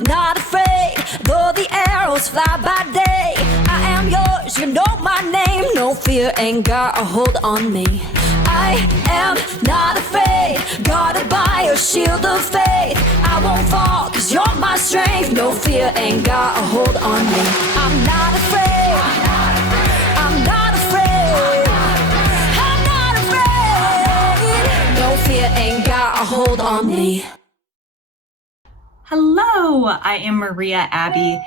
not afraid, though the arrows fly by day. I am yours, you know my name. No fear ain't got a hold on me. I am not afraid, guarded by a shield of faith. I won't fall, cause you're my strength. No fear ain't got a hold on me. I'm not afraid, I'm not afraid, I'm not afraid. No fear ain't got a hold on me. Hello, I am Maria Abbe.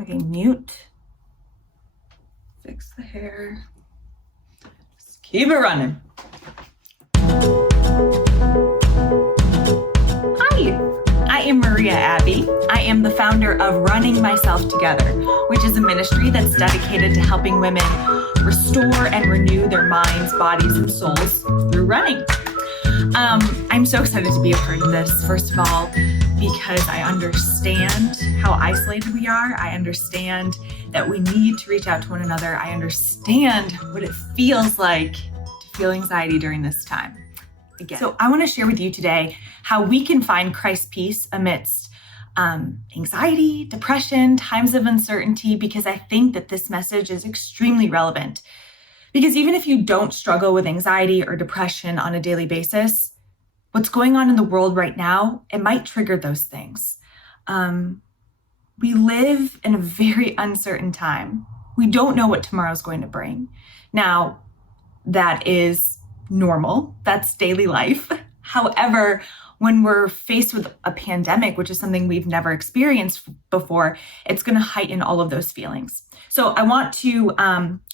Okay, mute. Fix the hair. Just keep it running. Hi, I am Maria Abbe. I am the founder of Running Myself Together, which is a ministry that's dedicated to helping women restore and renew their minds, bodies, and souls through running. I'm so excited to be a part of this, first of all, because I understand how isolated we are. I understand that we need to reach out to one another. I understand what it feels like to feel anxiety during this time. Again. So I want to share with you today how we can find Christ's peace amidst anxiety, depression, times of uncertainty, because I think that this message is extremely relevant. Because even if you don't struggle with anxiety or depression on a daily basis, what's going on in the world right now, it might trigger those things. We live in a very uncertain time. We don't know what tomorrow's going to bring. Now, that is normal. That's daily life. However, when we're faced with a pandemic, which is something we've never experienced before, it's going to heighten all of those feelings. So I want to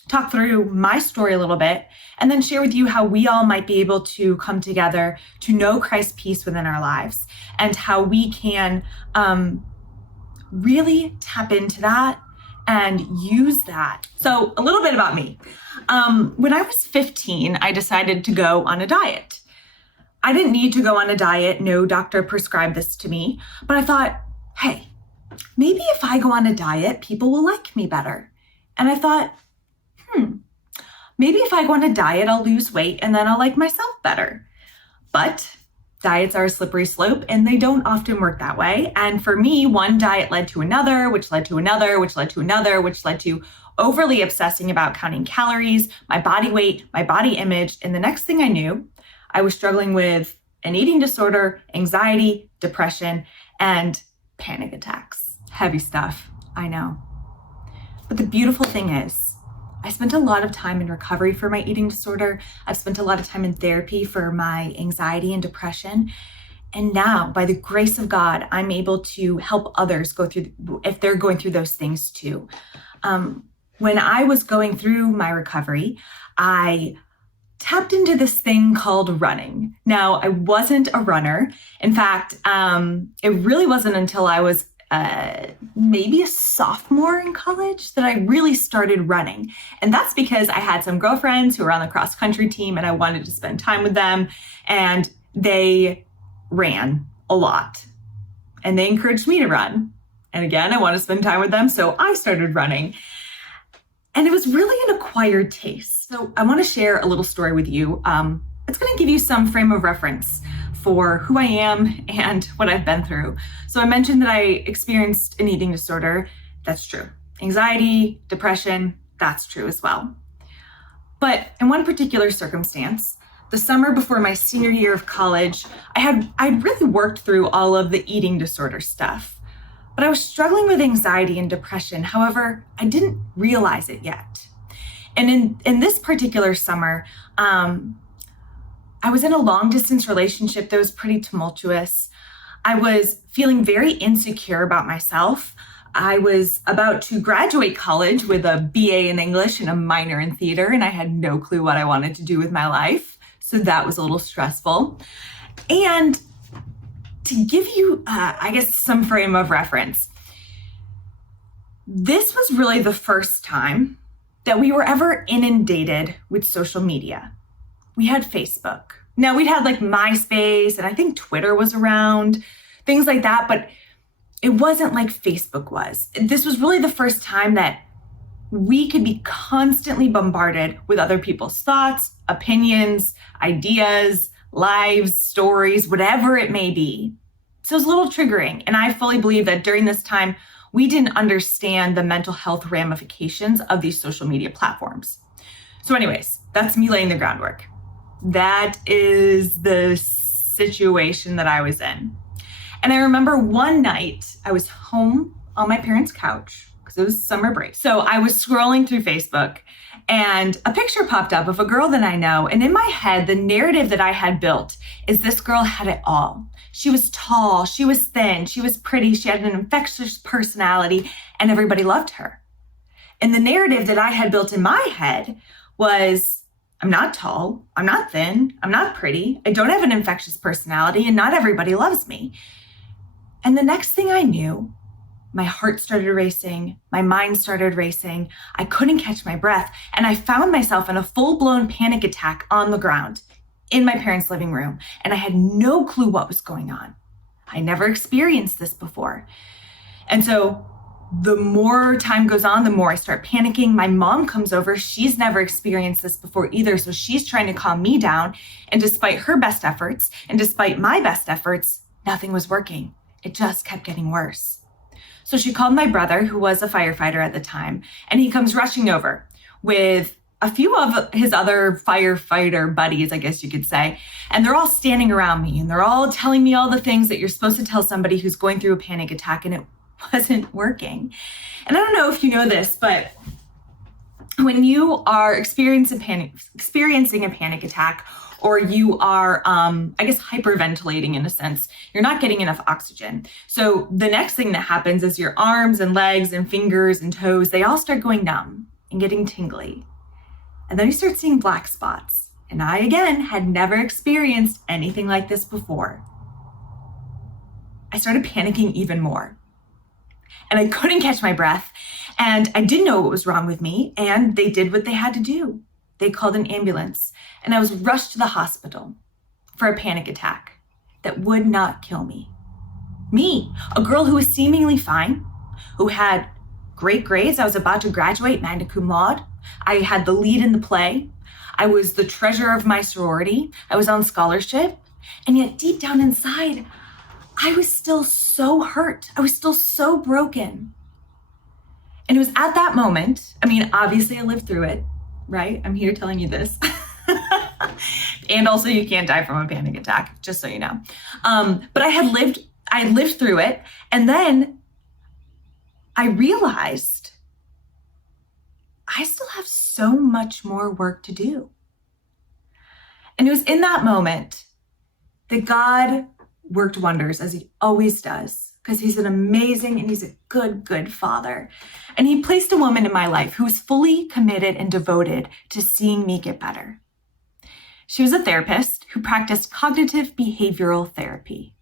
talk through my story a little bit and then share with you how we all might be able to come together to know Christ's peace within our lives and how we can really tap into that and use that. So a little bit about me. When I was 15, I decided to go on a diet. I didn't need to go on a diet. No doctor prescribed this to me, but I thought, hey, maybe if I go on a diet, people will like me better. And I thought, maybe if I go on a diet, I'll lose weight and then I'll like myself better. But diets are a slippery slope and they don't often work that way. And for me, one diet led to another, which led to another, which led to another, which led to overly obsessing about counting calories, my body weight, my body image. And the next thing I knew, I was struggling with an eating disorder, anxiety, depression, and panic attacks. Heavy stuff, I know. But the beautiful thing is, I spent a lot of time in recovery for my eating disorder. I've spent a lot of time in therapy for my anxiety and depression. And now, by the grace of God, I'm able to help others go through, if they're going through those things too. When I was going through my recovery, I tapped into this thing called running. Now, I wasn't a runner. In fact, it really wasn't until I was maybe a sophomore in college that I really started running. And that's because I had some girlfriends who were on the cross country team and I wanted to spend time with them. And they ran a lot and they encouraged me to run. And again, I want to spend time with them. So I started running. And it was really an acquired taste. So I want to share a little story with you. It's going to give you some frame of reference for who I am and what I've been through. So I mentioned that I experienced an eating disorder. That's true. Anxiety, depression, that's true as well. But in one particular circumstance, the summer before my senior year of college, I'd really worked through all of the eating disorder stuff. But I was struggling with anxiety and depression. However, I didn't realize it yet. And in this particular summer, I was in a long distance relationship that was pretty tumultuous. I was feeling very insecure about myself. I was about to graduate college with a BA in English and a minor in theater, and I had no clue what I wanted to do with my life. So that was a little stressful. And to give you, some frame of reference, this was really the first time that we were ever inundated with social media. We had Facebook. Now we'd had like MySpace and I think Twitter was around, things like that, but it wasn't like Facebook was. This was really the first time that we could be constantly bombarded with other people's thoughts, opinions, ideas, lives, stories, whatever it may be. So it was a little triggering. And I fully believe that during this time, we didn't understand the mental health ramifications of these social media platforms. So anyways, that's me laying the groundwork. That is the situation that I was in. And I remember one night I was home on my parents' couch because it was summer break. So I was scrolling through Facebook and a picture popped up of a girl that I know. And in my head, the narrative that I had built is this girl had it all. She was tall, she was thin, she was pretty, she had an infectious personality, and everybody loved her. And the narrative that I had built in my head was, I'm not tall, I'm not thin, I'm not pretty, I don't have an infectious personality, and not everybody loves me. And the next thing I knew, my heart started racing, my mind started racing, I couldn't catch my breath, and I found myself in a full-blown panic attack on the ground in my parents' living room, and I had no clue what was going on. I never experienced this before. And so the more time goes on, the more I start panicking. My mom comes over. She's never experienced this before either. So she's trying to calm me down. And despite her best efforts and despite my best efforts, nothing was working. It just kept getting worse. So she called my brother, who was a firefighter at the time, and he comes rushing over with a few of his other firefighter buddies, I guess you could say. And they're all standing around me and they're all telling me all the things that you're supposed to tell somebody who's going through a panic attack, and it wasn't working. And I don't know if you know this, but when you are experiencing a panic attack, or you are, hyperventilating in a sense, you're not getting enough oxygen. So the next thing that happens is your arms and legs and fingers and toes, they all start going numb and getting tingly. And then you start seeing black spots. And I, again, had never experienced anything like this before. I started panicking even more. And I couldn't catch my breath. And I didn't know what was wrong with me. And they did what they had to do. They called an ambulance. And I was rushed to the hospital for a panic attack that would not kill me. Me, a girl who was seemingly fine, who had great grades. I was about to graduate magna cum laude. I had the lead in the play. I was the treasurer of my sorority. I was on scholarship. And yet deep down inside, I was still so hurt. I was still so broken. And it was at that moment, obviously I lived through it, right? I'm here telling you this. And also you can't die from a panic attack, just so you know. But I had lived through it. And then I realized I still have so much more work to do. And it was in that moment that God worked wonders, as he always does, because he's an amazing and he's a good father. And he placed a woman in my life who was fully committed and devoted to seeing me get better. She was a therapist who practiced cognitive behavioral therapy.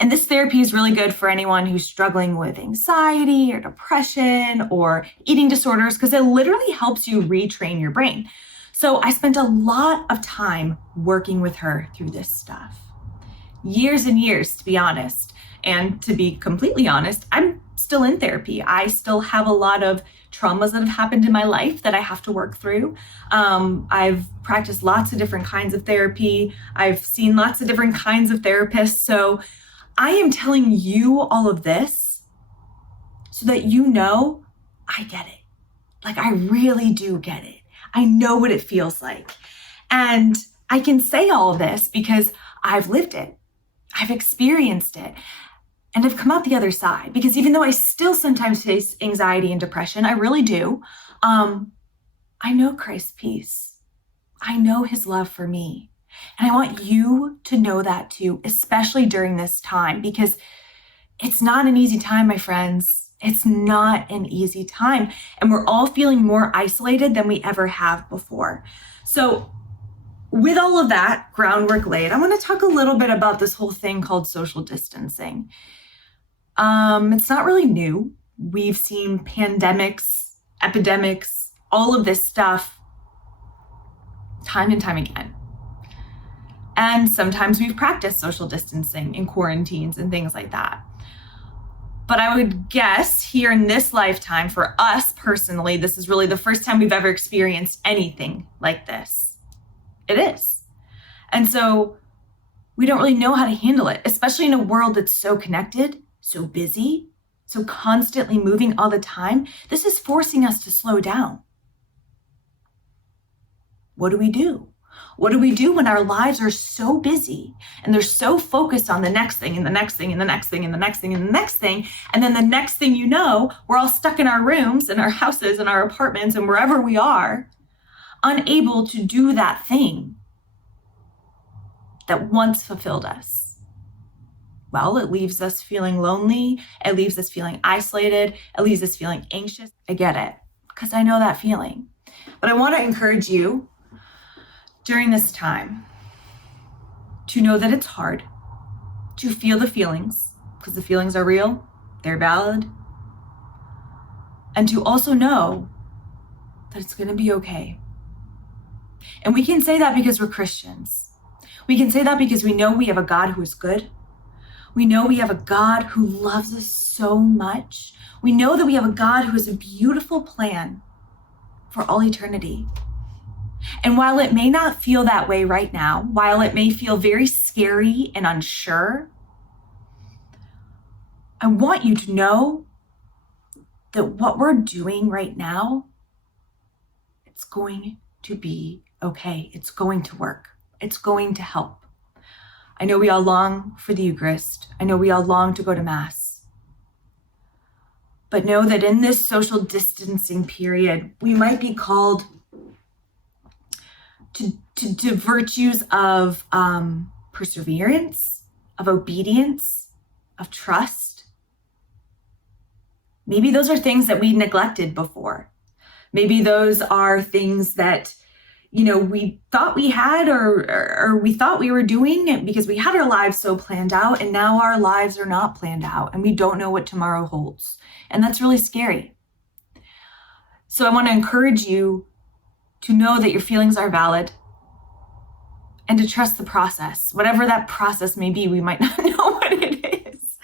And this therapy is really good for anyone who's struggling with anxiety or depression or eating disorders, because it literally helps you retrain your brain. So I spent a lot of time working with her through this stuff. Years and years, to be honest. And to be completely honest, I'm still in therapy. I still have a lot of traumas that have happened in my life that I have to work through. I've practiced lots of different kinds of therapy. I've seen lots of different kinds of therapists. So I am telling you all of this so that you know I get it. Like, I really do get it. I know what it feels like. And I can say all of this because I've lived it. I've experienced it. And I've come out the other side, because even though I still sometimes face anxiety and depression, I really do, I know Christ's peace. I know his love for me. And I want you to know that too, especially during this time, because it's not an easy time, my friends. It's not an easy time. And we're all feeling more isolated than we ever have before. So with all of that groundwork laid, I want to talk a little bit about this whole thing called social distancing. It's not really new. We've seen pandemics, epidemics, all of this stuff time and time again. And sometimes we've practiced social distancing in quarantines and things like that. But I would guess here in this lifetime, for us personally, this is really the first time we've ever experienced anything like this. It is. And so we don't really know how to handle it, especially in a world that's so connected, so busy, so constantly moving all the time. This is forcing us to slow down. What do we do? What do we do when our lives are so busy and they're so focused on the next thing and the next thing and the next thing and the next thing and the next thing? And then the next thing you know, we're all stuck in our rooms and our houses and our apartments and wherever we are, unable to do that thing that once fulfilled us. Well, it leaves us feeling lonely. It leaves us feeling isolated. It leaves us feeling anxious. I get it, because I know that feeling. But I want to encourage you during this time to know that it's hard, to feel the feelings, because the feelings are real, they're valid, and to also know that it's going to be okay. And we can say that because we're Christians. We can say that because we know we have a God who is good. We know we have a God who loves us so much. We know that we have a God who has a beautiful plan for all eternity. And while it may not feel that way right now, while it may feel very scary and unsure, I want you to know that what we're doing right now, it's going to be okay. It's going to work. It's going to help. I know we all long for the Eucharist. I know we all long to go to Mass. But know that in this social distancing period, we might be called to virtues of perseverance, of obedience, of trust. Maybe those are things that we neglected before. Maybe those are things that, we thought we had or we thought we were doing because we had our lives so planned out, and now our lives are not planned out and we don't know what tomorrow holds. And that's really scary. So I want to encourage you to know that your feelings are valid and to trust the process. Whatever that process may be, we might not know what it is,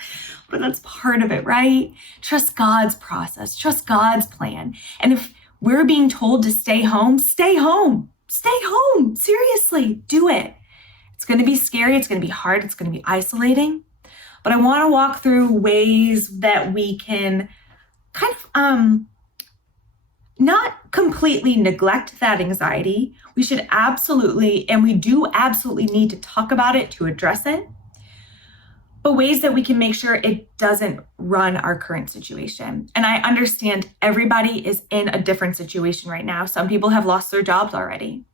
but that's part of it, right? Trust God's process, trust God's plan. And if we're being told to stay home, stay home. Stay home. Seriously, do it. It's going to be scary. It's going to be hard. It's going to be isolating. But I want to walk through ways that we can kind of not completely neglect that anxiety. We should absolutely, and we do absolutely need to talk about it to address it, but ways that we can make sure it doesn't run our current situation. And I understand everybody is in a different situation right now. Some people have lost their jobs already.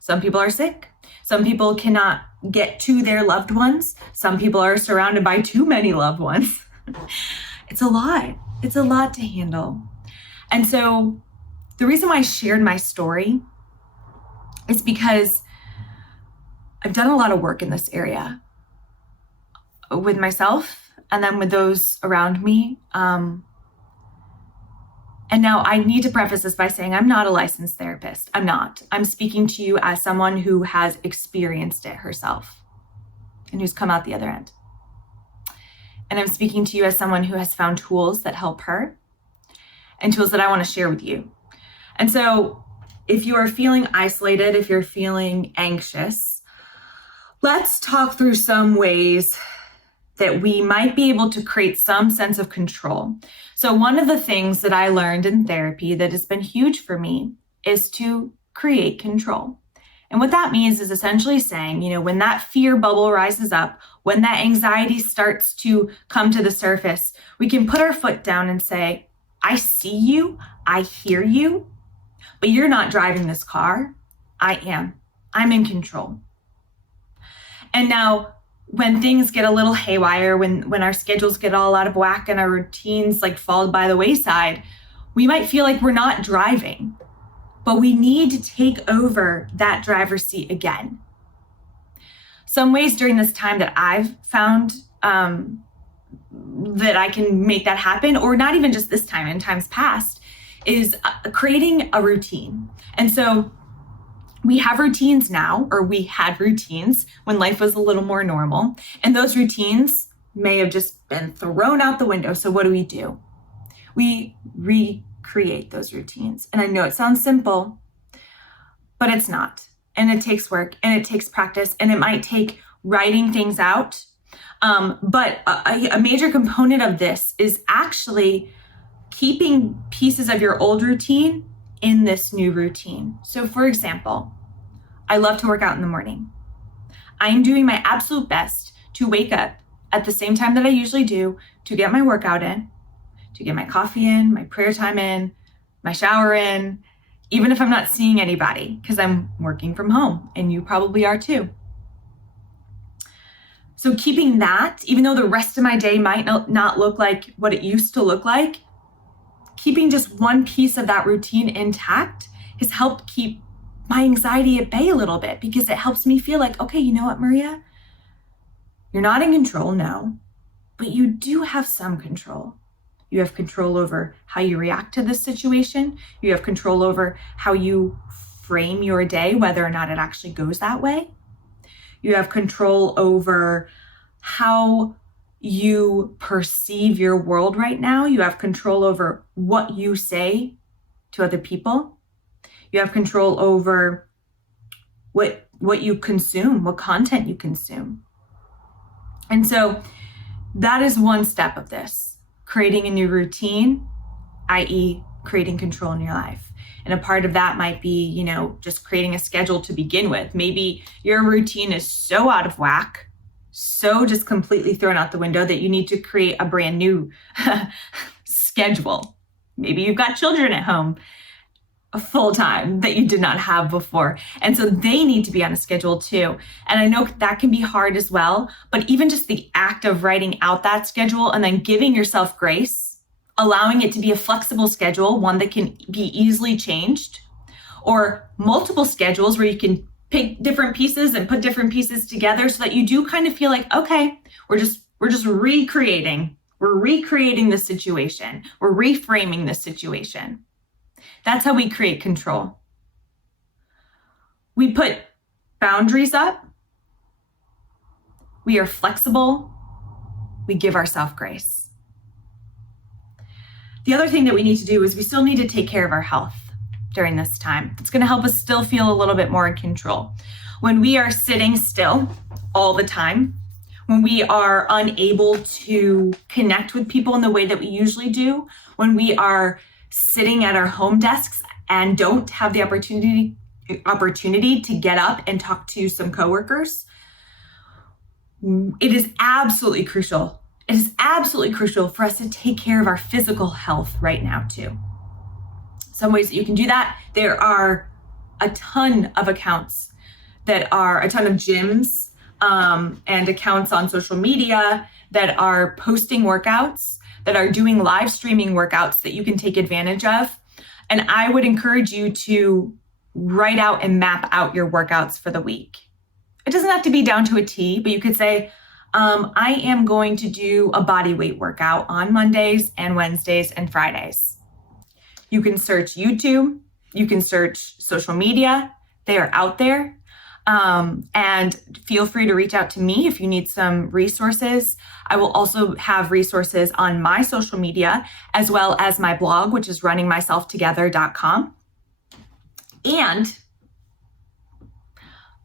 Some people are sick. Some people cannot get to their loved ones. Some people are surrounded by too many loved ones. It's a lot. It's a lot to handle. And so the reason why I shared my story is because I've done a lot of work in this area with myself and then with those around me. And now I need to preface this by saying I'm not a licensed therapist. I'm not. I'm speaking to you as someone who has experienced it herself and who's come out the other end. And I'm speaking to you as someone who has found tools that help her and tools that I want to share with you. And so if you are feeling isolated, if you're feeling anxious, let's talk through some ways that we might be able to create some sense of control. So one of the things that I learned in therapy that has been huge for me is to create control. And what that means is essentially saying, when that fear bubble rises up, when that anxiety starts to come to the surface, we can put our foot down and say, I see you, I hear you, but you're not driving this car. I am. I'm in control. And now, when things get a little haywire, when our schedules get all out of whack and our routines fall by the wayside, we might feel like we're not driving, but we need to take over that driver's seat again. Some ways during this time that I've found that I can make that happen, or not even just this time, in times past, is creating a routine. And so we have routines now, or we had routines when life was a little more normal, and those routines may have just been thrown out the window. So what do? We recreate those routines. And I know it sounds simple, but it's not. And it takes work and it takes practice, and it might take writing things out. But a major component of this is actually keeping pieces of your old routine in this new routine. So for example, I love to work out in the morning. I'm doing my absolute best to wake up at the same time that I usually do to get my workout in, to get my coffee in, my prayer time in, my shower in, even if I'm not seeing anybody, because I'm working from home and you probably are too. So keeping that, even though the rest of my day might not look like what it used to look like, keeping just one piece of that routine intact has helped keep my anxiety at bay a little bit, because it helps me feel like, okay, you know what, Maria? You're not in control now, but you do have some control. You have control over how you react to this situation. You have control over how you frame your day, whether or not it actually goes that way. You have control over how you perceive your world right now. You have control over what you say to other people. You have control over what you consume, what content you consume. And so that is one step of this, creating a new routine, i.e. creating control in your life. And a part of that might be, just creating a schedule to begin with. Maybe your routine is so out of whack, so just completely thrown out the window that you need to create a brand new schedule. Maybe you've got children at home full time that you did not have before. And so they need to be on a schedule too. And I know that can be hard as well, but even just the act of writing out that schedule and then giving yourself grace, allowing it to be a flexible schedule, one that can be easily changed, or multiple schedules where you can pick different pieces and put different pieces together so that you do kind of feel like, okay, we're just recreating. We're recreating the situation. We're reframing the situation. That's how we create control. We put boundaries up. We are flexible. We give ourselves grace. The other thing that we need to do is we still need to take care of our health during this time. It's going to help us still feel a little bit more in control. When we are sitting still all the time, when we are unable to connect with people in the way that we usually do, when we are sitting at our home desks and don't have the opportunity to get up and talk to some coworkers, it is absolutely crucial. It is absolutely crucial for us to take care of our physical health right now too. Some ways that you can do that, there are a ton of accounts that are a ton of gyms and accounts on social media that are posting workouts, that are doing live streaming workouts that you can take advantage of. And I would encourage you to write out and map out your workouts for the week. It doesn't have to be down to a T, but you could say, I am going to do a body weight workout on Mondays and Wednesdays and Fridays. You can search YouTube. You can search social media. They are out there. And feel free to reach out to me if you need some resources. I will also have resources on my social media, as well as my blog, which is runningmyselftogether.com. And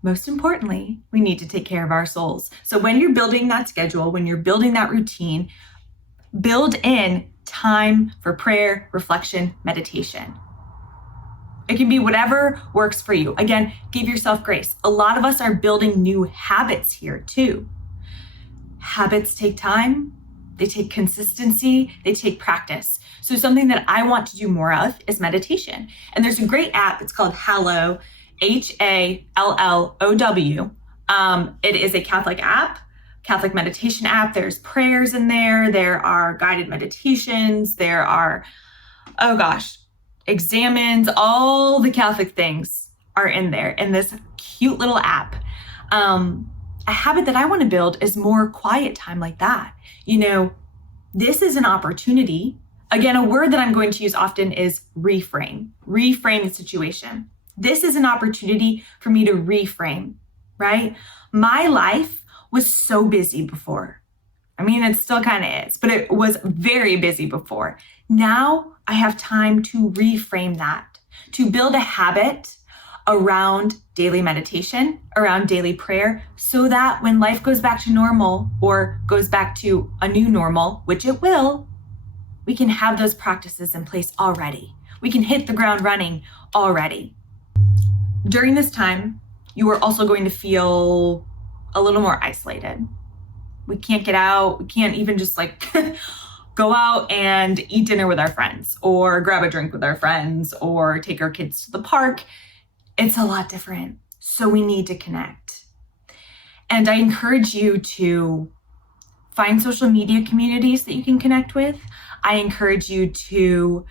most importantly, we need to take care of our souls. So when you're building that schedule, when you're building that routine, build in time for prayer, reflection, meditation. It can be whatever works for you. Again, give yourself grace. A lot of us are building new habits here too. Habits take time, they take consistency, they take practice. So something that I want to do more of is meditation. And there's a great app, it's called Hallow, Hallow. It is a Catholic app, Catholic meditation app. There's prayers in there. There are guided meditations. There are, examines. All the Catholic things are in there in this cute little app. A habit that I want to build is more quiet time like that. This is an opportunity. Again, a word that I'm going to use often is reframe the situation. This is an opportunity for me to reframe, right? My life was so busy before. I mean, it still kind of is, but it was very busy before. Now I have time to reframe that, to build a habit around daily meditation, around daily prayer, so that when life goes back to normal or goes back to a new normal, which it will, we can have those practices in place already. We can hit the ground running already. During this time, you are also going to feel a little more isolated. We can't get out. We can't even just go out and eat dinner with our friends or grab a drink with our friends or take our kids to the park. It's a lot different. So we need to connect. And I encourage you to find social media communities that you can connect with. I encourage you to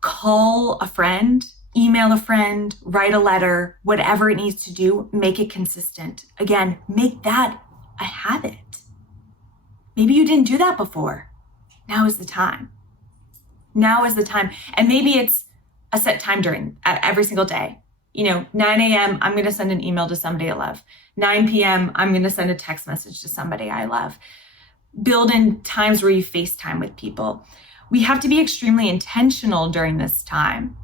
call a friend, email a friend, write a letter, whatever it needs to do, make it consistent. Again, make that a habit. Maybe you didn't do that before. Now is the time. Now is the time. And maybe it's a set time every single day. 9 a.m., I'm going to send an email to somebody I love. 9 p.m., I'm going to send a text message to somebody I love. Build in times where you FaceTime with people. We have to be extremely intentional during this time,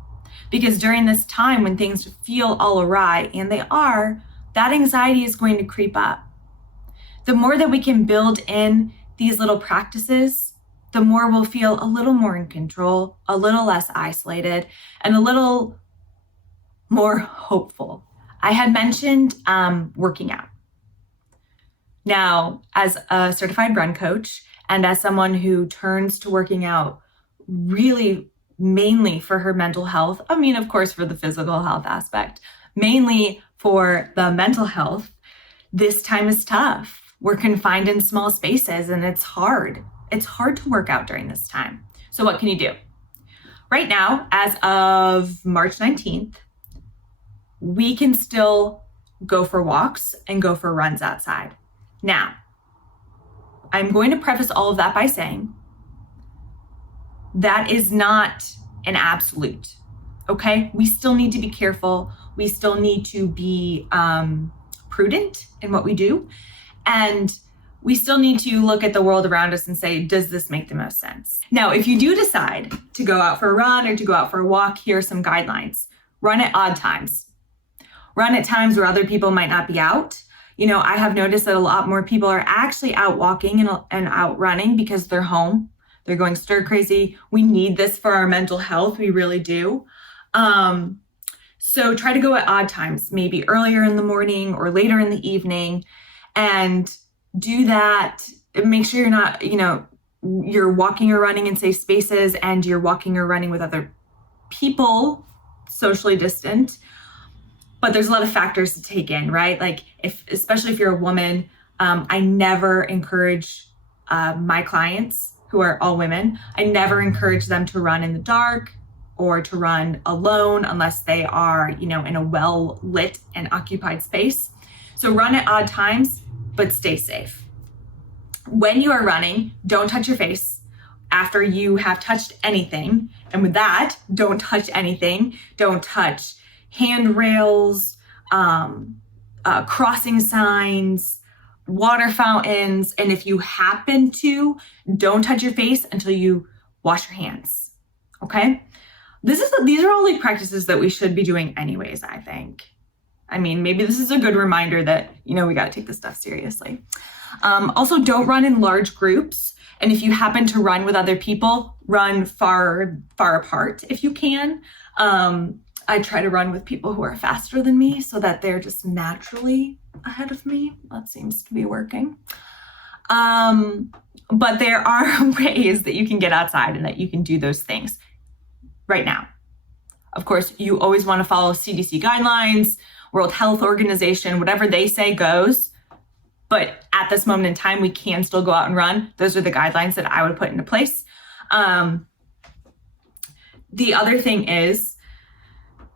because during this time when things feel all awry, and they are, that anxiety is going to creep up. The more that we can build in these little practices, the more we'll feel a little more in control, a little less isolated, and a little more hopeful. I had mentioned working out. Now, as a certified run coach and as someone who turns to working out really mainly for her mental health, of course, for the physical health aspect, mainly for the mental health, this time is tough. We're confined in small spaces and it's hard. It's hard to work out during this time. So what can you do? Right now, as of March 19th, we can still go for walks and go for runs outside. Now, I'm going to preface all of that by saying that is not an absolute, okay? We still need to be careful. We still need to be prudent in what we do. And we still need to look at the world around us and say, does this make the most sense? Now, if you do decide to go out for a run or to go out for a walk, here are some guidelines. Run at odd times. Run at times where other people might not be out. I have noticed that a lot more people are actually out walking and out running because they're home. They're going stir crazy. We need this for our mental health. We really do. So try to go at odd times, maybe earlier in the morning or later in the evening, and do that. Make sure you're not, you're walking or running in safe spaces and you're walking or running with other people, socially distant. But there's a lot of factors to take in, right? Especially if you're a woman, I never encourage my clients, who are all women, I never encourage them to run in the dark or to run alone unless they are, in a well-lit and occupied space. So run at odd times, but stay safe. When you are running, don't touch your face after you have touched anything. And with that, don't touch anything. Don't touch handrails, crossing signs, water fountains. And if you happen to, don't touch your face until you wash your hands. Okay? These are all practices that we should be doing anyways, I think. Maybe this is a good reminder that, we got to take this stuff seriously. Also, don't run in large groups. And if you happen to run with other people, run far, far apart if you can. I try to run with people who are faster than me so that they're just naturally ahead of me. That seems to be working. But there are ways that you can get outside and that you can do those things right now. Of course, you always want to follow CDC guidelines, World Health Organization, whatever they say goes. But at this moment in time, we can still go out and run. Those are the guidelines that I would put into place. The other thing is,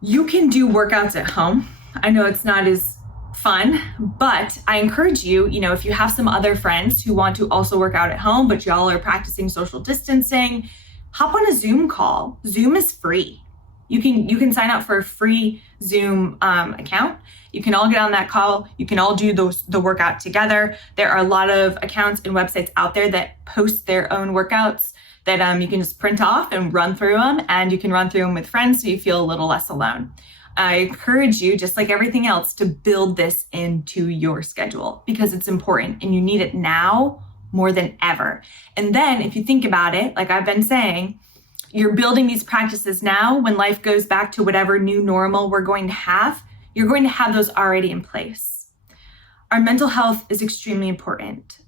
you can do workouts at home. I know it's not as fun, but I encourage you, if you have some other friends who want to also work out at home, but y'all are practicing social distancing, hop on a Zoom call. Zoom is free. You can sign up for a free Zoom account. You can all get on that call. You can all do the workout together. There are a lot of accounts and websites out there that post their own workouts that you can just print off and run through them, and you can run through them with friends so you feel a little less alone. I encourage you, just like everything else, to build this into your schedule because it's important and you need it now more than ever. And then if you think about it, like I've been saying, you're building these practices now. When life goes back to whatever new normal we're going to have, you're going to have those already in place. Our mental health is extremely important.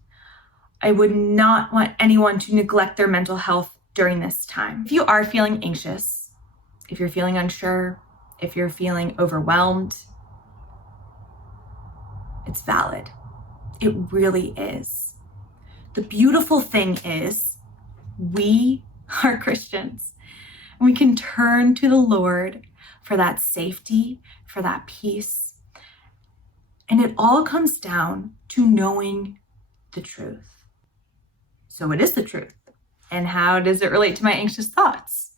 I would not want anyone to neglect their mental health during this time. If you are feeling anxious, if you're feeling unsure, if you're feeling overwhelmed, it's valid. It really is. The beautiful thing is we are Christians. We can turn to the Lord for that safety, for that peace. And it all comes down to knowing the truth. So what is the truth? And how does it relate to my anxious thoughts?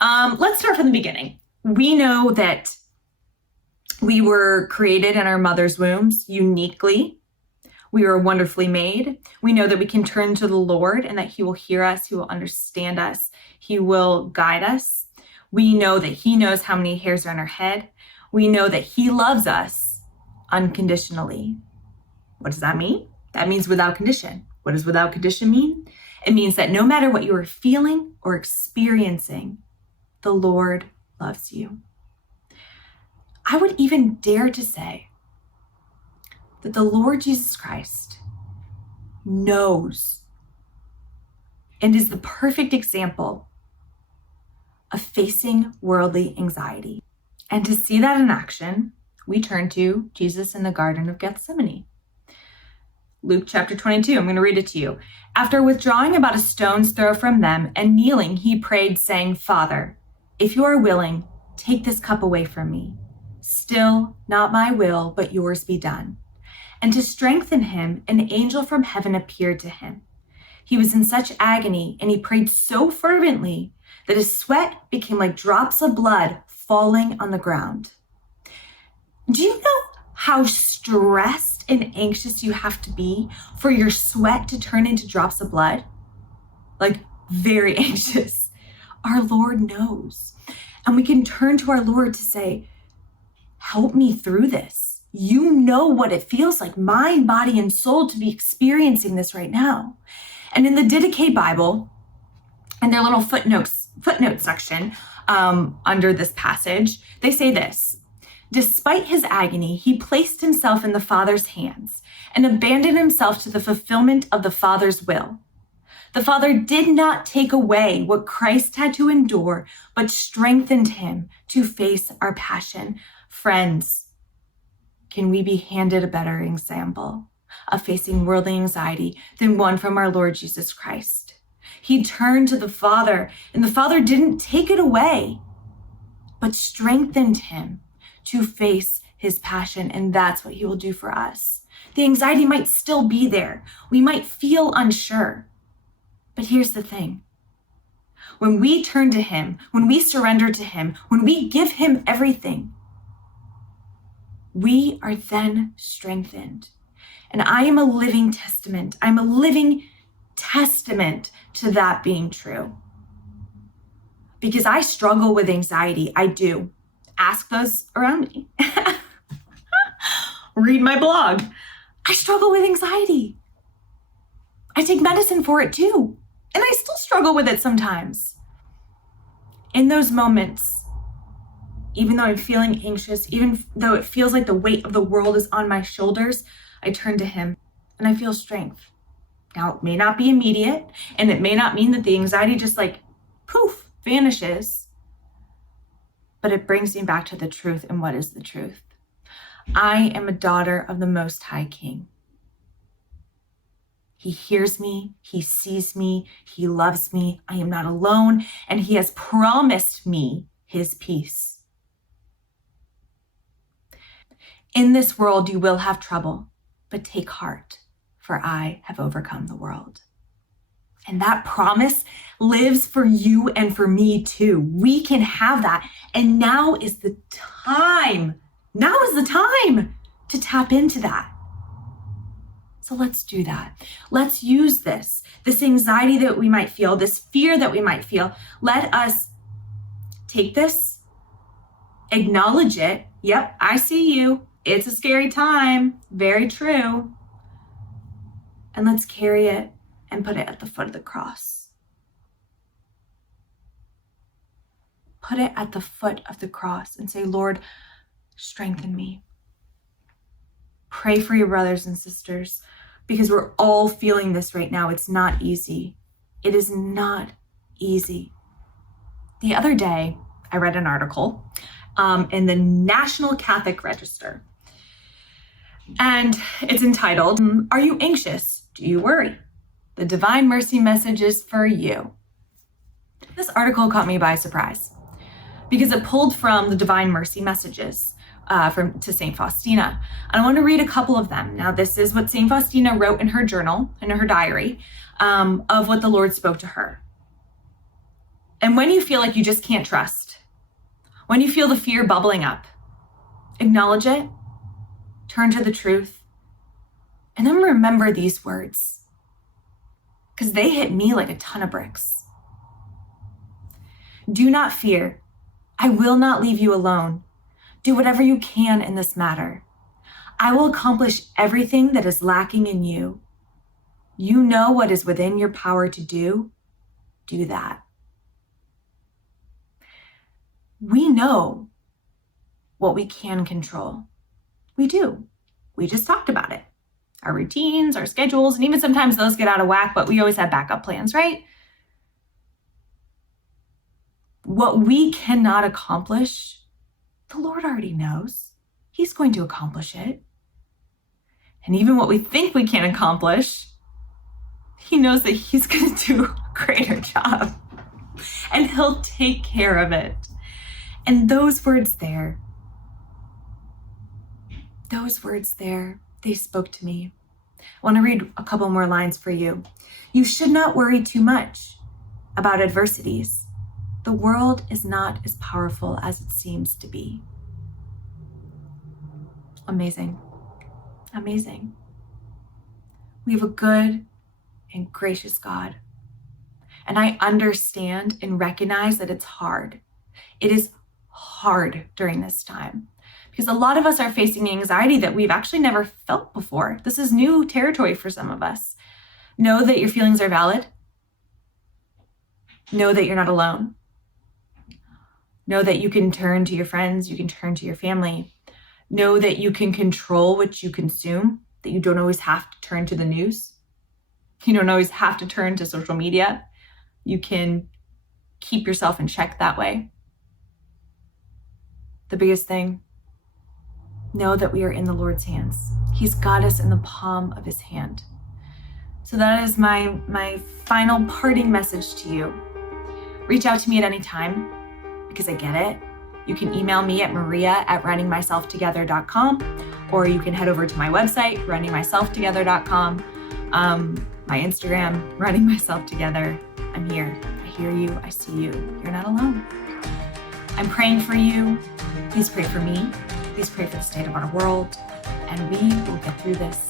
Let's start from the beginning. We know that we were created in our mother's wombs uniquely. We were wonderfully made. We know that we can turn to the Lord and that he will hear us. He will understand us. He will guide us. We know that he knows how many hairs are on our head. We know that he loves us unconditionally. What does that mean? That means without condition. What does without condition mean? It means that no matter what you are feeling or experiencing, the Lord loves you. I would even dare to say that the Lord Jesus Christ knows and is the perfect example of facing worldly anxiety. And to see that in action, we turn to Jesus in the Garden of Gethsemane. Luke chapter 22, I'm going to read it to you. After withdrawing about a stone's throw from them and kneeling, he prayed, saying, Father, if you are willing, take this cup away from me. Still, not my will, but yours be done. And to strengthen him, an angel from heaven appeared to him. He was in such agony, and he prayed so fervently that his sweat became like drops of blood falling on the ground. Do you know how stressed and anxious you have to be for your sweat to turn into drops of blood? Like, very anxious. Our Lord knows. And we can turn to our Lord to say, help me through this. You know what it feels like, mind, body, and soul, to be experiencing this right now. And in the Didache Bible, in their little footnote section under this passage, they say this: despite his agony, he placed himself in the Father's hands and abandoned himself to the fulfillment of the Father's will. The Father did not take away what Christ had to endure, but strengthened him to face our passion. Friends, can we be handed a better example of facing worldly anxiety than one from our Lord Jesus Christ? He turned to the Father, and the Father didn't take it away, but strengthened him to face his passion, and that's what he will do for us. The anxiety might still be there. We might feel unsure. But here's the thing. When we turn to him, when we surrender to him, when we give him everything, we are then strengthened. And I am a living testament. I'm a living testament to that being true. Because I struggle with anxiety. I do. Ask those around me. Read my blog. I struggle with anxiety. I take medicine for it too. And I still struggle with it sometimes. In those moments, even though I'm feeling anxious, even though it feels like the weight of the world is on my shoulders, I turn to him and I feel strength. Now, it may not be immediate, and it may not mean that the anxiety just like poof, vanishes, but it brings me back to the truth. And what is the truth? I am a daughter of the Most High King. He hears me, he sees me, he loves me. I am not alone, and he has promised me his peace. In this world you will have trouble, but take heart, for I have overcome the world. And that promise lives for you and for me too. We can have that. And now is the time. Now is the time to tap into that. So let's do that. Let's use this anxiety that we might feel, this fear that we might feel. Let us take this Acknowledge it. Yep, I see you. It's a scary time. Very true. And let's carry it and put it at the foot of the cross. Put it at the foot of the cross and say, Lord, strengthen me. Pray for your brothers and sisters, because we're all feeling this right now. It's not easy. It is not easy. The other day, I read an article in the National Catholic Register, and it's entitled, Are You Anxious? Do You Worry? The Divine Mercy Message is for You. This article caught me by surprise because it pulled from the Divine Mercy Messages to St. Faustina. And I want to read a couple of them. Now, this is what St. Faustina wrote in her journal, in her diary, of what the Lord spoke to her. And when you feel like you just can't trust, when you feel the fear bubbling up, acknowledge it, turn to the truth, and then remember these words, because they hit me like a ton of bricks. Do not fear. I will not leave you alone. Do whatever you can in this matter. I will accomplish everything that is lacking in you. You know what is within your power to do. Do that. We know what we can control. We do. We just talked about it. Our routines, our schedules, and even sometimes those get out of whack, but we always have backup plans, right? What we cannot accomplish, the Lord already knows. He's going to accomplish it. And even what we think we can't accomplish, He knows that He's going to do a greater job. And He'll take care of it. And those words there, they spoke to me. I want to read a couple more lines for you. You should not worry too much about adversities. The world is not as powerful as it seems to be. Amazing. Amazing. We have a good and gracious God. And I understand and recognize that it's hard. It is hard during this time because a lot of us are facing anxiety that we've actually never felt before. This is new territory for some of us. Know that your feelings are valid. Know that you're not alone. Know that you can turn to your friends, you can turn to your family. Know that you can control what you consume, that you don't always have to turn to the news. You don't always have to turn to social media. You can keep yourself in check that way. The biggest thing, know that we are in the Lord's hands. He's got us in the palm of His hand. So that is my final parting message to you. Reach out to me at any time, because I get it. You can email me at maria@runningmyselftogether.com, or you can head over to my website, runningmyselftogether.com, my Instagram, runningmyselftogether. I'm here. I hear you. I see you. You're not alone. I'm praying for you. Please pray for me. Please pray for the state of our world, and we will get through this